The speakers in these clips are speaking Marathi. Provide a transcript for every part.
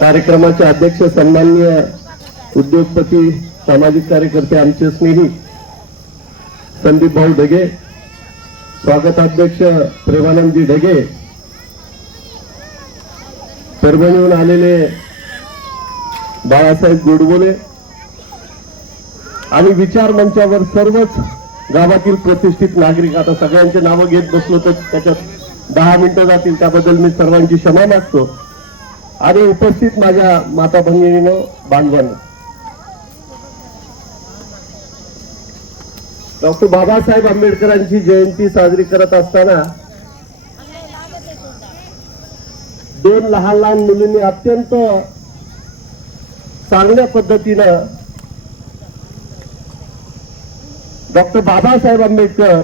कार्यक्रमाचे अध्यक्ष सन्माननीय उद्योगपती सामाजिक कार्यकर्ते आमचे स्नेही संदीप भाऊ ढगे स्वागताध्यक्ष प्रेमानंदजी ढगे परभणीहून आलेले बाळासाहेब गोडबोले आणि विचार मंचावर सर्वच गावातील प्रतिष्ठित नागरिक आता सगळ्यांचे नावं घेत बसलो तर त्याच्यात दहा मिनिटं जातील त्याबद्दल मी सर्वांची क्षमा मागतो. आणि उपस्थित माझ्या माता भगिनीनं बांधवांना. डॉक्टर बाबासाहेब आंबेडकरांची जयंती साजरी करत असताना दोन लहान लहान मुलींनी अत्यंत चांगल्या पद्धतीनं डॉक्टर बाबासाहेब आंबेडकर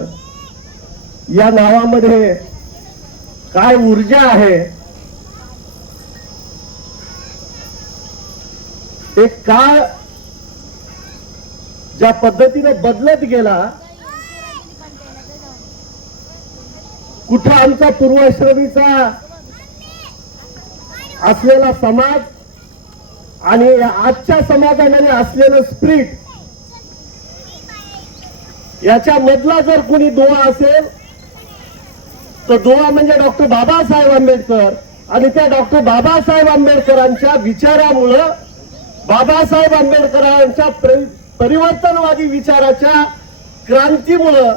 या नावामध्ये काय ऊर्जा आहे एक काळ ज्या पद्धतीने बदलत गेला कुठं आमचा पूर्वाश्रमीचा असलेला समाज आणि आजच्या समाजामध्ये असलेलं स्प्रिट याच्या मधला जर कोणी दुवा असेल तर दुवा म्हणजे डॉक्टर बाबासाहेब आंबेडकर. आणि त्या डॉक्टर बाबासाहेब आंबेडकरांच्या विचारामुळं बाबासाहेब आंबेडकरांच्या परिवर्तनवादी विचाराच्या क्रांतीमुळं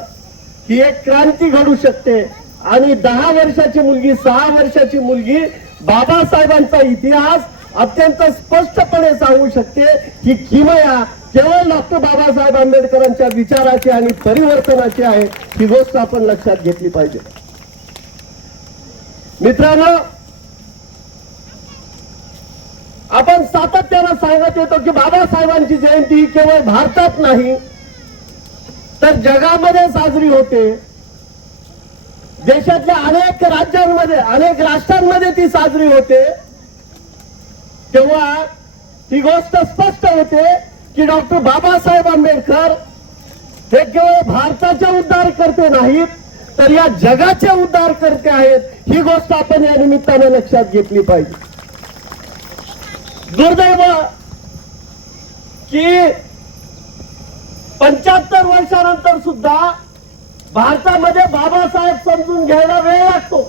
ही एक क्रांती घडू शकते. आणि दहा वर्षाची मुलगी सहा वर्षाची मुलगी बाबासाहेबांचा इतिहास अत्यंत स्पष्टपणे सांगू शकते. की किमया केवळ डॉक्टर बाबासाहेब आंबेडकरांच्या विचाराची आणि परिवर्तनाची आहे. ही गोष्ट आपण लक्षात घेतली पाहिजे. मित्रांनो आपण सातत्यानं सांगत येतो की बाबासाहेबांची जयंती केवळ भारतात नाही तर जगामध्ये साजरी होते. देशातल्या अनेक राज्यांमध्ये अनेक राष्ट्रांमध्ये ती साजरी होते. तेव्हा ही गोष्ट स्पष्ट होते की डॉक्टर बाबासाहेब आंबेडकर हे केवळ भारताचे उद्धार करते नाहीत तर या जगाचे उद्धार करते आहेत. ही गोष्ट आपण या निमित्तानं लक्षात घेतली पाहिजे. दुर्दैव की पंच्याहत्तर वर्षानंतर सुद्धा भारतामध्ये बाबासाहेब समजून घ्यायला वेळ लागतो.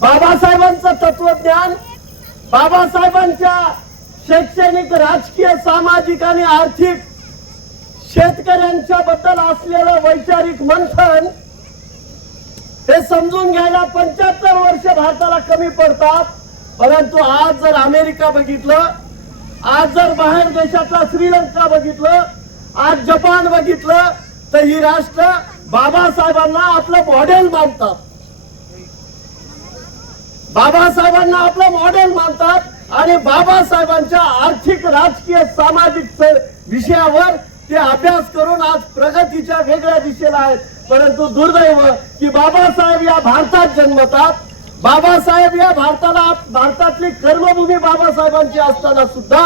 बाबासाहेबांचं तत्वज्ञान बाबासाहेबांच्या शैक्षणिक राजकीय सामाजिक आणि आर्थिक शेतकऱ्यांच्या बद्दल असलेलं वैचारिक मंथन हे समजून घ्यायला पंच्याहत्तर वर्ष भारताला कमी पडतात. परंतु आज जर अमेरिका बघितलं आज जर बाहेर देशातला श्रीलंका बघितलं आज जपान बघितलं तर ही राष्ट्र बाबासाहेबांना आपलं मॉडेल मानतात. बाबासाहेबांना आपलं मॉडेल मानतात आणि बाबासाहेबांच्या आर्थिक राजकीय सामाजिक विषयावर ते अभ्यास करून आज प्रगतीच्या वेगळ्या दिशेला आहेत. परंतु दुर्दैव की बाबासाहेब या भारतात जन्मतात. बाबासाहेब या भारताला भारतातली कर्मभूमी बाबासाहेबांची असताना सुद्धा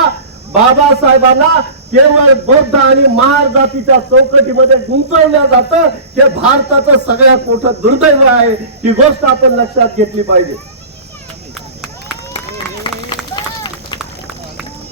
बाबासाहेबांना केवळ बौद्ध आणि महार जातीच्या चौकटीमध्ये गुंतवलं जातं. हे भारताचं सगळ्यात मोठं दुर्दैव आहे. ही गोष्ट आपण लक्षात घेतली पाहिजे.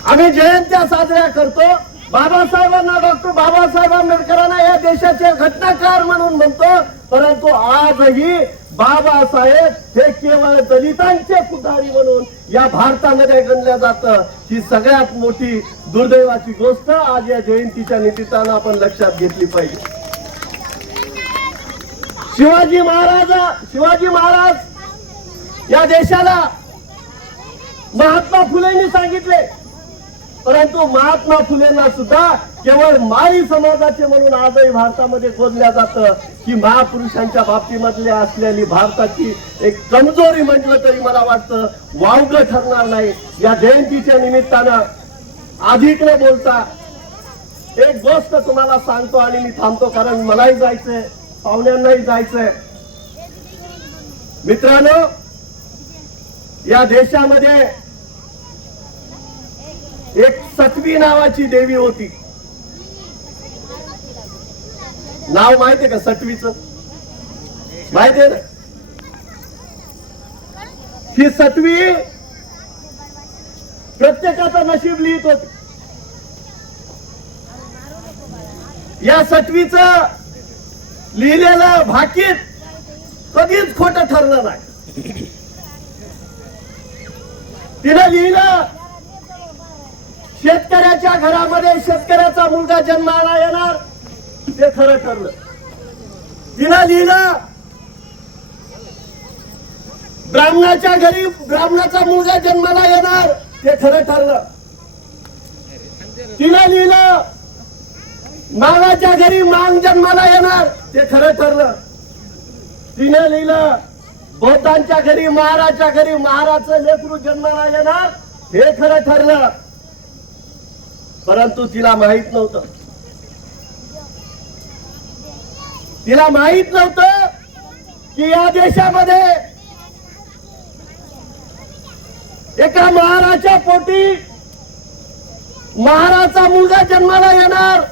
आम्ही जयंत्या साजऱ्या करतो. बाबासाहेबांना डॉक्टर बाबासाहेब आंबेडकरांना या देशाचे घटनाकार म्हणून म्हणतो. परंतु आजही बाबासाहेब हे केवळ दलितांचे पुढारी म्हणून या भारतामध्ये गणलं जातं. ही सगळ्यात मोठी दुर्दैवाची गोष्ट आज या जयंतीच्या निमित्तानं आपण लक्षात घेतली पाहिजे. शिवाजी महाराज शिवाजी महाराज या देशाला महात्मा फुलेंनी सांगितले. परंतु महात्मा फुलेंना सुद्धा केवळ माळी समाजाचे म्हणून आजही भारतामध्ये बोलल्या जातं. की महापुरुषांच्या बाबतीमधली असलेली भारताची एक कमजोरी म्हटलं तरी मला वाटतं वावगं ठरणार नाही. या जयंतीच्या निमित्तानं अधिक न बोलता एक गोष्ट तुम्हाला सांगतो आणि मी थांबतो कारण मलाही जायचंय पाहुण्यांनाही जायचंय. मित्रांनो या देशामध्ये एक सतवी नावाची देवी होती. नाव माहितीये का सटवीच माहितीये ना? ही सटवी प्रत्येकाचं नशीब लिहित होते. या सटवीच लिहिलेलं भाकीत कधीच खोट ठरलं नाही. तिनं लिहिलं शेतकऱ्याच्या घरामध्ये शेतकऱ्याचा मुलगा जन्माला येणार ते खरं ठरलं. तिनं लिहिलं ब्राह्मणाच्या घरी ब्राह्मणाचा मुलगा जन्माला येणार ते खरं ठरलं. तिनं लिहिलं मागाच्या घरी मांग जन्माला येणार ते खरं ठरलं. तिनं लिहिलं बौद्धांच्या घरी महाराजच्या घरी महाराजचं लेकरू जन्माला येणार हे खरं ठरलं. परंतु तिला माहीत नव्हतं. तिला माहीत नव्हतं की या देशामध्ये एका महाराच्या पोटी महाराचा मुलगा जन्माला येणार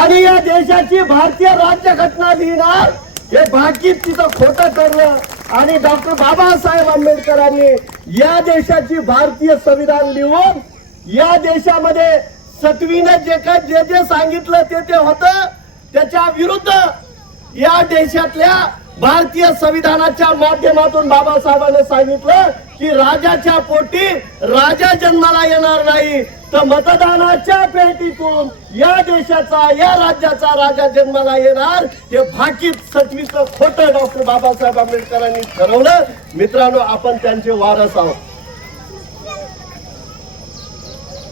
आणि या देशाची भारतीय राज्यघटना लिहिणार हे भाकीत तिथं खोटं ठरलं. आणि डॉक्टर बाबासाहेब आंबेडकरांनी या देशाची भारतीय संविधान लिहून या देशामध्ये सत्वीनं जे काय जे जे सांगितलं ते ते होतं. त्याच्या विरुद्ध या देशातल्या भारतीय संविधानाच्या माध्यमातून बाबासाहेबांनी सांगितलं की राजाच्या पोटी राजा जन्माला येणार नाही. तर मतदानाच्या पेटीतून या देशाचा या राज्याचा राजा जन्माला येणार. हे भाकीत सटवीच खोटं डॉक्टर बाबासाहेब आंबेडकरांनी ठरवलं. मित्रांनो आपण त्यांचे वारस आहोत.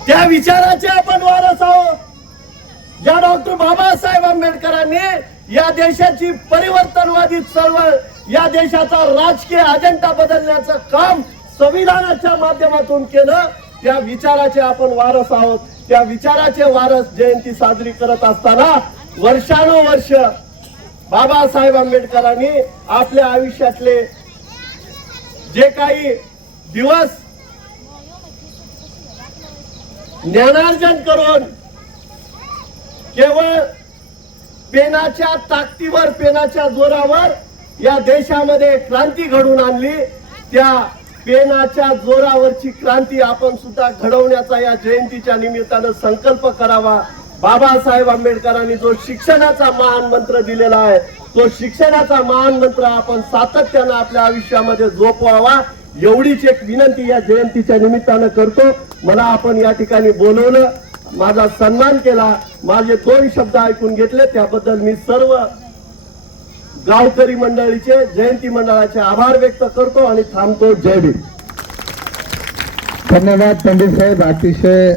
त्या विचाराचे आपण वारस आहोत. ज्या डॉक्टर बाबासाहेब आंबेडकरांनी या देशाची परिवर्तनवादी चळवळ या देशाचा राजकीय अजेंडा बदलण्याचं काम संविधानाच्या माध्यमातून केलं. त्या विचाराचे आपण वारस आहोत. त्या विचाराचे वारस जयंती साजरी करत असताना वर्षानुवर्ष बाबासाहेब आंबेडकरांनी आपल्या आयुष्यातले जे काही दिवस ज्ञानार्जन करून केवळ पेनाच्या ताकदीवर पेनाच्या जोरावर या देशामध्ये क्रांती घडवून आणली. त्या पेनाच्या जोरावरची क्रांती आपण सुद्धा घडवण्याचा या जयंतीच्या निमित्तानं संकल्प करावा. बाबासाहेब आंबेडकरांनी जो शिक्षणाचा महान मंत्र दिलेला आहे तो शिक्षणाचा महान मंत्र आपण सातत्यानं आपल्या आयुष्यामध्ये जोपवावा एवढीच एक विनंती या जयंतीच्या निमित्तानं करतो. मला आपण या ठिकाणी बोलवलं माझा सन्मान केला माझे दोन शब्द ऐकून घेतले. त्याबद्दल मी सर्व गावकरी मंडळीचे जयंती मंडळाचे आभार व्यक्त करतो आणि थांबतो. जय भीम. धन्यवाद पंडित साहेब. अतिशय